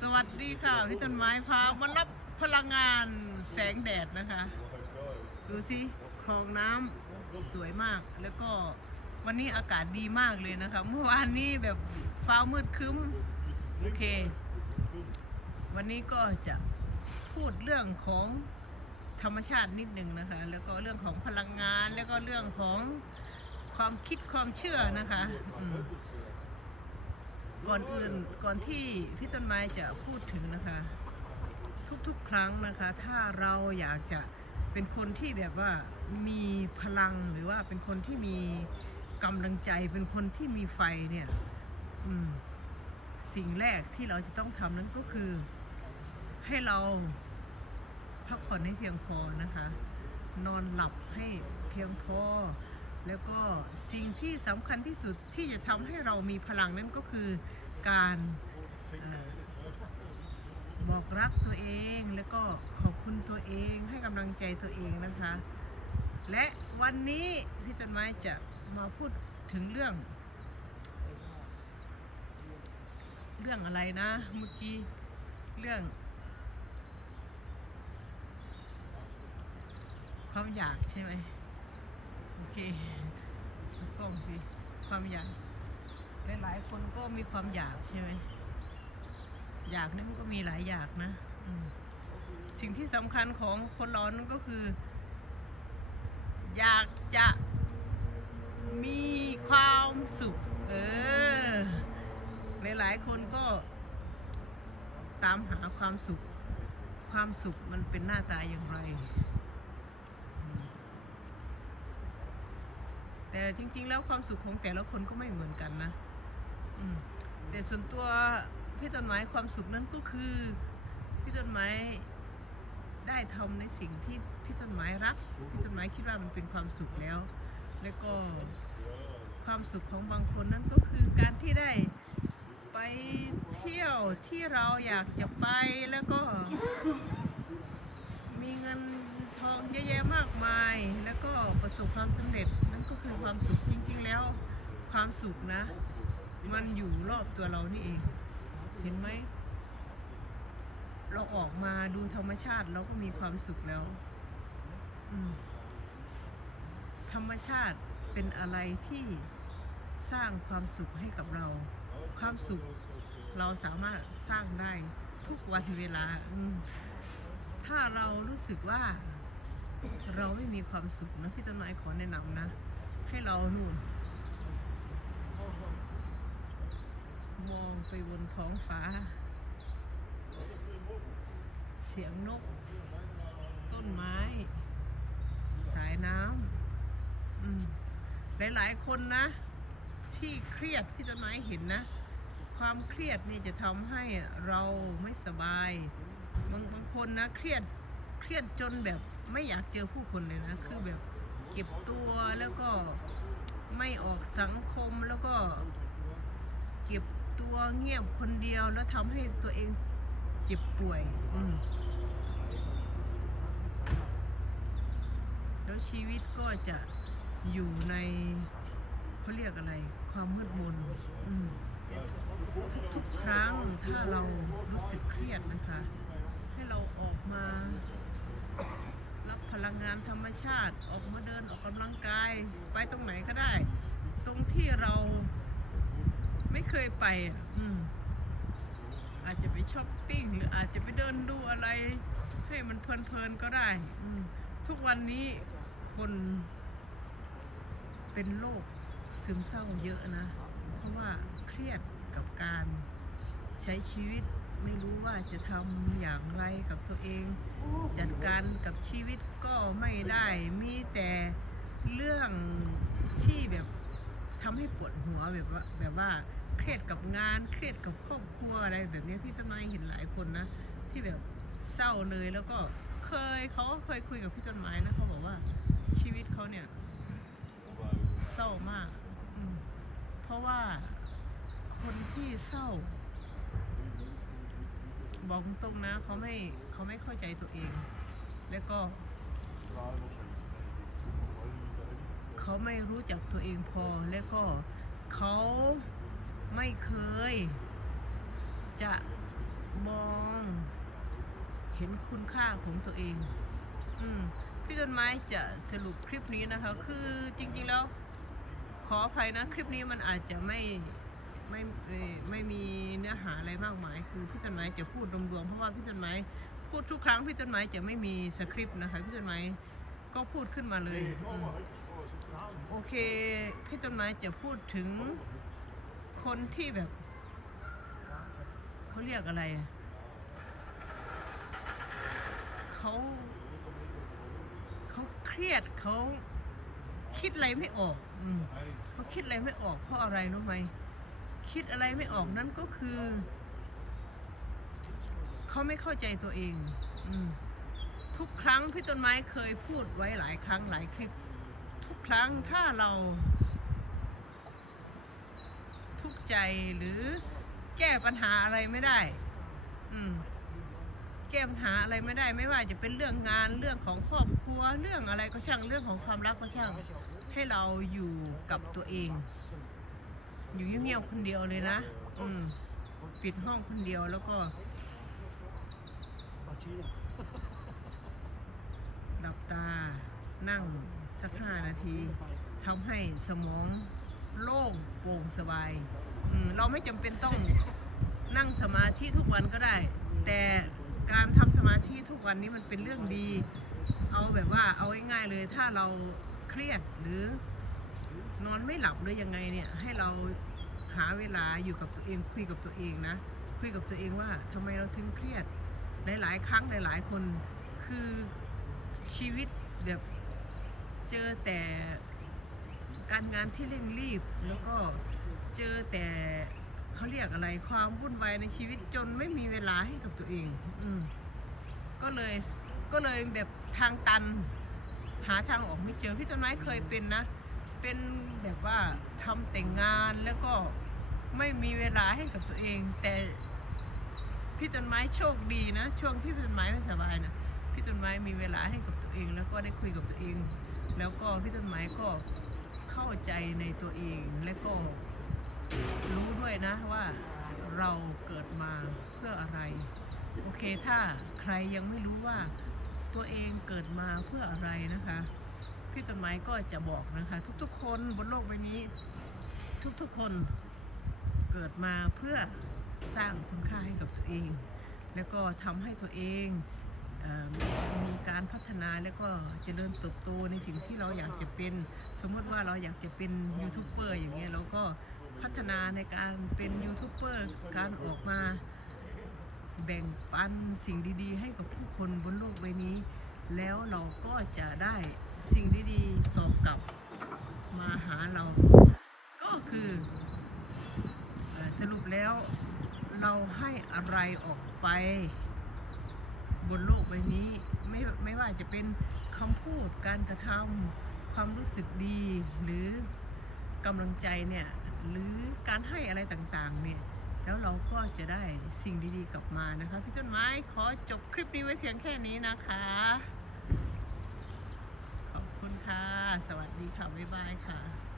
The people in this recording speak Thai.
สวัสดีค่ะพี่ต้นไม้พามารับพลังงานแสงแดดนะคะ ดูสิคลองน้ำสวยมาก แล้วก็วันนี้อากาศดีมากเลยนะคะ เมื่อวานนี้แบบฟ้ามืดครึ้ม โอเค วันนี้ก็จะพูดเรื่องของธรรมชาตินิดหนึ่งนะคะ แล้วก็เรื่องของพลังงาน แล้วก็เรื่องของความคิดความเชื่อนะคะอืม ก่อนอื่นก่อนที่พี่ต้นไม้จะพูดถึงนะคะ ทุกๆครั้งนะคะ ถ้าเราอยากจะเป็นคนที่แบบว่ามีพลังหรือว่าเป็นคนที่มีกำลังใจ เป็นคนที่มีไฟเนี่ยสิ่งแรกที่เราจะต้องทำนั้นก็คือ ให้เราพักผ่อนให้เพียงพอนะคะ นอนหลับให้เพียงพอ แล้วก็สิ่งที่สำคัญที่สุดที่จะทำให้เรามีพลังนั่นก็คือการอบอกรักตัวเองแล้วก็ขอบคุณตัวเองให้กำลังใจตัวเองนะคะ และวันนี้พี่ต้นไม้จะมาพูดถึงเรื่อง เรื่องอะไรนะเมื่อกี้เรื่อง ความอยากใช่ไหม เคกล้องพี่ความอยากหลายๆคนก็มีความอยากใช่ไหมอยากนี่มันก็มีหลายอยากนะสิ่งที่สำคัญของคนรานั่นก็คือ อยากจะมีความสุข เออ หลายๆคนก็ตามหาความสุข ความสุขมันเป็นหน้าตาอย่างไร แต่ จริง ๆ แล้วความสุขของแต่ละคนก็ไม่เหมือนกันนะแต่ส่วนตัวพี่ต้นไม้ความสุขนั้นก็คือพี่ต้นไม้ได้ทำในสิ่งที่พี่ต้นไม้รักพี่ต้นไม้คิดว่ามันเป็นความสุขแล้ว แล้วก็ความสุขของบางคนนั้นก็คือการที่ได้ไปเที่ยวที่เราอยากจะไปแล้วก็ มีเงินทองเยอะแยะมากมาย แล้วก็ประสบความสำเร็จ คือความสุขจริง ๆ แล้วความสุขนะ มันอยู่รอบตัวเรานี่เอง เห็นไหม เราออกมาดูธรรมชาติเราก็มีความสุขแล้ว ธรรมชาติเป็นอะไรที่สร้างความสุขให้กับเรา ความสุขเราสามารถสร้างได้ทุกวันเวลา ถ้าเรารู้สึกว่าเราไม่มีความสุขนะพี่ต้นไม้ขอแนะนำนะ ให้เรานู่น มองไปบนท้องฟ้า เสียงนก ต้นไม้ สายน้ำหลายๆคนนะ ที่เครียดพี่ต้นไม้เห็นนะ ความเครียดนี่จะทำให้เราไม่สบาย บางบางคนนะเครียดเครียดจนแบบไม่อยากเจอผู้คนเลยนะ คือแบบ เก็บตัวแล้วก็ไม่ออกสังคมแล้วก็ เก็บตัวเงียบคนเดียวแล้วทำให้ตัวเองเจ็บป่วย อืมแล้วชีวิตก็จะอยู่ในเขาเรียกอะไร ความมืดมนอืมทุกๆครั้งถ้าเรารู้สึกเครียดนะคะ ให้เราออกมา พลังงานธรรมชาติ ออกมาเดินออกกำลังกาย ไปตรงไหนก็ได้ ตรงที่เราไม่เคยไปอืมอาจจะไปช้อปปิ้งหรืออาจจะไปเดินดูอะไร ให้มันเพลินๆก็ได้อืมทุกวันนี้คนเป็นโรคซึมเศร้าเยอะนะ เพราะว่าเครียดกับการใช้ชีวิต ไม่รู้ว่าจะทำอย่างไรกับตัวเอง จัดการกับชีวิตก็ไม่ได้มีแต่เรื่องที่แบบทำให้ปวดหัวแบบว่าแบบว่าเครียดกับงานเครียดกับครอบครัวอะไรแบบนี้พี่ต้นไม้เห็นหลายคนนะ ที่แบบเศร้าเลยแล้วก็เคยเขาก็เคยคุยกับพี่ต้นไม้นะเขาบอกว่าชีวิตเขาเนี่ยเศร้ามากอืมเพราะว่าคนที่เศร้า บอกตรงๆนะเขาไม่เขาไม่เข้าใจตัวเอง แล้วก็เขาไม่รู้จักตัวเองพอแล้วก็เขาไม่เคย จะมองเห็นคุณค่าของตัวเอง อืมพี่ต้นไม้จะสรุปคลิปนี้นะคะ คือจริงๆแล้วขออภัยนะ คลิปนี้มันอาจจะไม่ ไม่ไม่มีเนื้อหาอะไรมากมาย คือพี่ต้นไม้จะพูดรวมๆเพราะว่าพี่ต้นไม้พูดทุกครั้งพี่ต้นไม้จะไม่มีสคริปต์นะคะพี่ต้นไม้ก็พูดขึ้นมาเลยโอเคพี่ต้นไม้จะพูดถึงคนที่แบบเขาเรียกอะไรเขาเขาเครียดเขาคิดอะไรไม่ออกอเขาคิดอะไรไม่ออกเพราะอะไรรู้ไหม คิดอะไรไม่ออกนั่นก็คือ เขาไม่เข้าใจตัวเองอทุกครั้งพี่ต้นไม้เคยพูดไว้หลายครั้งหลายคลิป ทุกครั้งถ้าเรา ทุกใจหรือแก้ปัญหาอะไรไม่ได้ อืมแก้ปัญหาอะไรไม่ได้ ไม่ว่าจะเป็นเรื่องงานเรื่องของครอบครัวเรื่องอะไรก็ช่างเรื่องของความรักก็ช่าง ให้เราอยู่กับตัวเอง อยู่เงียบๆคนเดียวเลยนะอืมปิดห้องคนเดียวแล้วก็หลับตานั่งสักห้านาทีทำให้สมองโล่งโปร่งสบายอืมเราไม่จำเป็นต้องนั่งสมาธิทุกวันก็ได้ แต่การทำสมาธิทุกวันนี้มันเป็นเรื่องดี เอาแบบว่าเอาง่ายๆเลยถ้าเราเครียดหรือ นอนไม่หลับหรือยังไงเนี่ย ให้เราหาเวลาอยู่กับตัวเองคุยกับตัวเองนะ คุยกับตัวเองว่าทำไมเราถึงเครียด หลายๆ ครั้งหลาย ๆ คนคือชีวิตแบบเจอแต่การงานที่เร่งรีบ แล้วก็เจอแต่เขาเรียกอะไรความวุ่นวายในชีวิตจนไม่มีเวลาให้กับตัวเอง อืก็เลยก็เลยแบบทางตัน หาทางออกไม่เจอพี่ต้นไม้เคยเป็นนะ เป็นแบบว่าทำแต่งงานแล้วก็ไม่มีเวลาให้กับตัวเอง แต่พี่ต้นไม้โชคดีนะ ช่วงที่พี่ต้นไม้ไม่สบายนะพี่ต้นไม้มีเวลาให้กับตัวเอง แล้วก็ได้คุยกับตัวเอง แล้วก็พี่ต้นไม้ก็เข้าใจในตัวเองและก็รู้ด้วยนะว่าเราเกิดมาเพื่ออะไร โอเคถ้าใครยังไม่รู้ว่าตัวเองเกิดมาเพื่ออะไรนะคะ พี่ต้นไม้ก็จะบอกนะคะ ทุกๆ คนบนโลกใบนี้ ทุกๆ คนเกิดมาเพื่อสร้างคุณค่าให้กับตัวเอง แล้วก็ทำให้ตัวเองเอมีการพัฒนาแล้วก็เจริญเติบโตในสิ่งที่เราอยากจะเป็น สมมติว่าเราอยากจะเป็นยูทูบเบอร์อย่างเงี้ยเราก็พัฒนาในการเป็นยูทูบเบอร์การออกมาแบ่งปันสิ่งดีๆ ให้กับผู้คนบนโลกใบนี้ แล้วเราก็จะได้ สิ่งดีๆตอบกลับมาหาเรา ก็คืออสรุปแล้วเราให้อะไรออกไป บนโลกใบนี้ไม่ไม่ว่าจะเป็นคำพูดการกระทำความรู้สึกดีหรือกำลังใจเนี่ยหรือการให้อะไรต่างๆเนี่ยแล้วเราก็จะได้สิ่งดีๆกลับมานะคะพี่ต้นไม้ขอจบคลิปนี้ไว้เพียงแค่นี้นะคะ ค่ะ สวัสดีค่ะ บ๊ายบายค่ะ